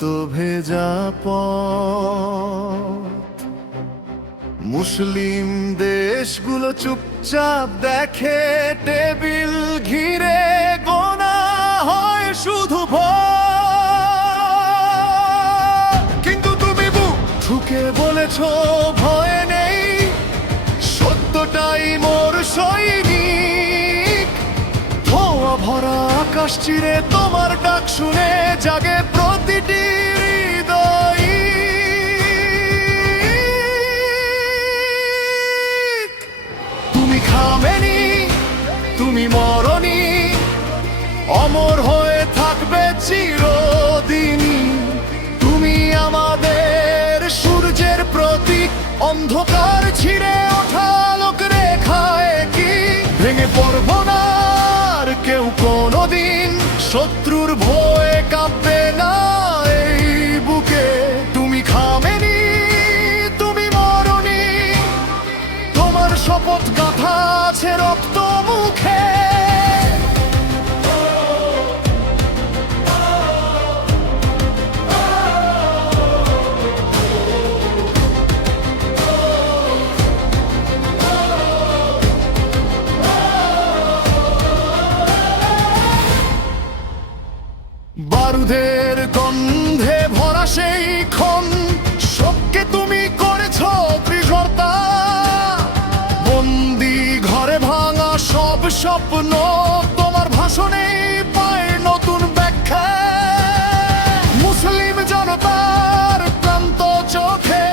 রক্ত ভেজা পথ। মুসলিম দেশগুলো চুপচাপ দেখে, টেবিল ঘিরে গোনা হয় শুধু ভয়। কিন্তু তুমি বুক ঠুকে বলেছো ভয় নেই, সত্যটাই মোর সৈনিক। ধোঁয়া ভরা আকাশ চিরে তোমার ডাক শুনে জাগে প্রতিটি হৃদয়। তুমি খামেনি, তুমি মরনি, অমর হয়ে থাকবে চিরদিনই। তুমি আমাদের সূর্যের প্রতীক, অন্ধকার ছিঁড়ে ওঠা লোক রেখায় কি ভেঙে পড়ব না আর কেউ কোনোদিন। শত্রুর ভয়ে কাঁপবে না এই বুকে। তুমি খামেনি, তুমি মরনি, তোমার শপথ গাথা আছে রক্ত মুখে। বারুদের গন্ধে ভরা সেই ক্ষণ, শোককে তুমি করেছ দৃঢ়তা। বন্দি ঘরে ভাঙা সব স্বপ্ন তোমার ভাষণেই পায় নতুন ব্যাখ্যা। মুসলিম জনতার ক্লান্ত চোখে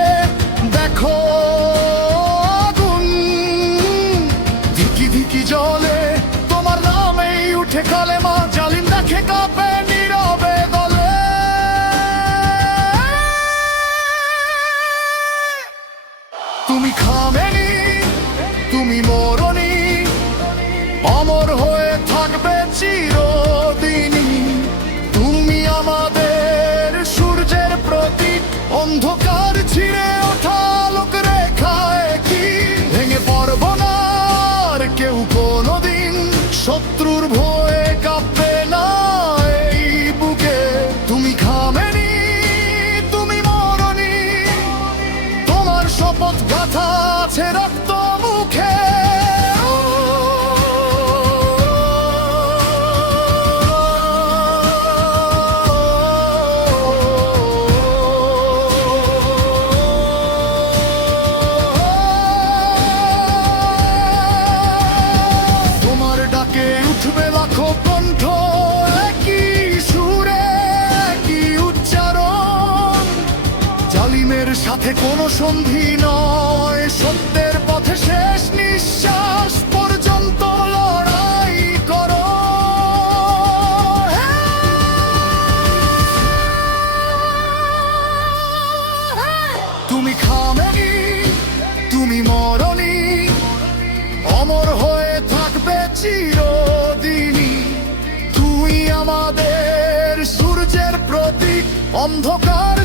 দেখো আগুন, ধিকি ধিকি জলে তোমার নামেই উঠে কালেমা। জালিম দেখে কাঁপে নীরবে দলে। তুমি খামেনি, তুমি মরনি, অমর হয়ে থাকবে চিরদিনই। তুমি আমাদের সূর্যের প্রতীক, অন্ধকার ছিঁড়ে ওঠা লোক রেখায় কি ভেঙে পড়ব না আর কেউ কোনোদিন। শত্রুর ভয়ে কাঁপবে না এই বুকে। তুমি খামেনি, তুমি মরনি, তোমার শপথ গাথা আছে রক্ত মুখে। তোমার ডাকে উঠবে লাখো কণ্ঠ, একই সুরে একই উচ্চারণ। জালিমের সাথে কোনো সন্ধি নয়, সত্যের পথে শেষ নিঃশ্বাস পর্যন্ত লড়াই করো। তুমি খামেনি, তুমি মরনি, অমর হয়ে থাকবে চিরদিনই। তুই আমাদের সূর্যের প্রতীক, অন্ধকার